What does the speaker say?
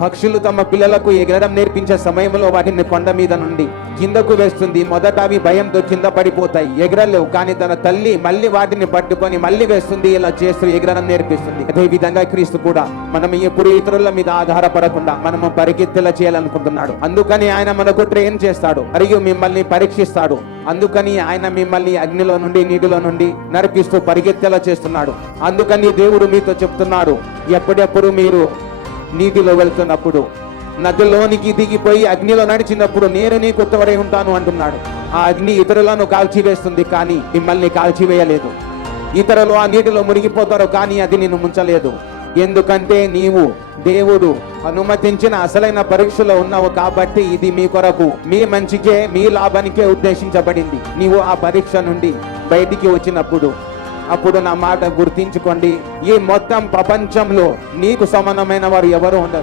పక్షులు తమ పిల్లలకు ఎగరడం నేర్పించే సమయంలో వాటిని కొండ మీద నుండి కిందకు వేస్తుంది. మొదట అవి భయంతో కింద పడిపోతాయి, ఎగరలేవు. కానీ తన తల్లి మళ్ళీ వాటిని పట్టుకొని మళ్ళీ వేస్తుంది. ఇలా చేస్తూ ఎగరడం నేర్పిస్తుంది. అదే విధంగా క్రీస్తు కూడా మనం ఎప్పుడు ఇతరుల మీద ఆధారపడకుండా మనము పరిగెత్తేలా చేయాలనుకుంటున్నాడు. అందుకని ఆయన మనకు ట్రైన్ చేస్తాడు మరియు మిమ్మల్ని పరీక్షిస్తాడు. అందుకని ఆయన మిమ్మల్ని అగ్నిలో నుండి నీటిలో నుండి నడిపిస్తూ పరిగెత్తేలా చేస్తున్నాడు. అందుకని దేవుడు మీతో చెప్తున్నాడు, ఎప్పుడెప్పుడు మీరు నీటిలో వెళ్తున్నప్పుడు, నదిలోనికి దిగిపోయి అగ్నిలో నడిచినప్పుడు నేను నీకు తోడై ఉంటాను అంటున్నాడు. ఆ అగ్ని ఇతరులను కాల్చివేస్తుంది కానీ మిమ్మల్ని కాల్చివేయలేదు. ఇతరులు ఆ నీటిలో మునిగిపోతారు కానీ అది నిన్ను ముంచలేదు. ఎందుకంటే నీవు దేవుడు అనుమతించిన అసలైన పరీక్షలో ఉన్నావు కాబట్టి ఇది మీ కొరకు, మీ మంచికే, మీ లాభానికే ఉద్దేశించబడింది. నీవు ఆ పరీక్ష నుండి బయటికి వచ్చినప్పుడు అప్పుడు నా మాట గుర్తించుకోండి, ఈ మొత్తం ప్రపంచంలో నీకు సమానమైన వారు ఎవరు ఉండరు.